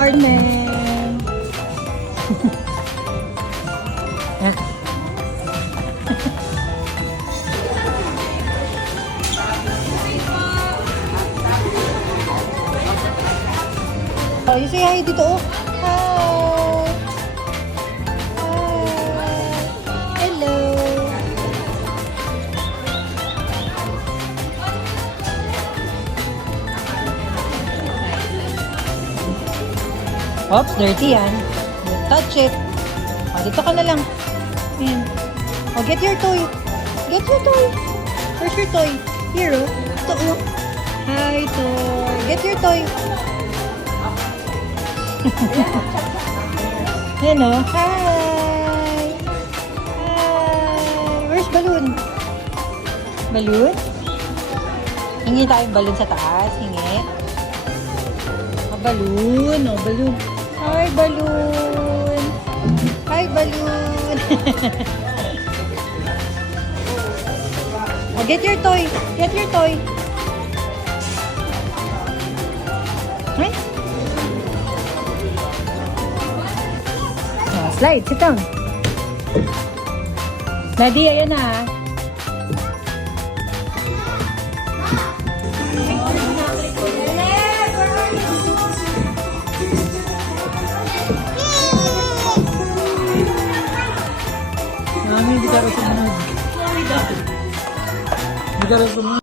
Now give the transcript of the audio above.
Morning! Oh, you say hi dito, oh. Hi! Hi! Hello! Oops, dirty yan. Don't touch it. Oh, dito ka na lang. Ayan. Oh, get your toy. Get your toy. Where's your toy? Here, oh. Ito, oh. Hi, toy. Get your toy. Yan, oh. Hi. Hi. Where's balloon? Balloon? Hingi tayong balloon sa taas. Hingi. Oh, balloon. Oh, balloon. Hi, balloon. Hi, balloon. Oh, get your toy. Get your toy. Hi. Oh, slide. Sit down. Daddy, ayan na. Mami, hindi ka rin sumunod. Hindi ka rin sumunod.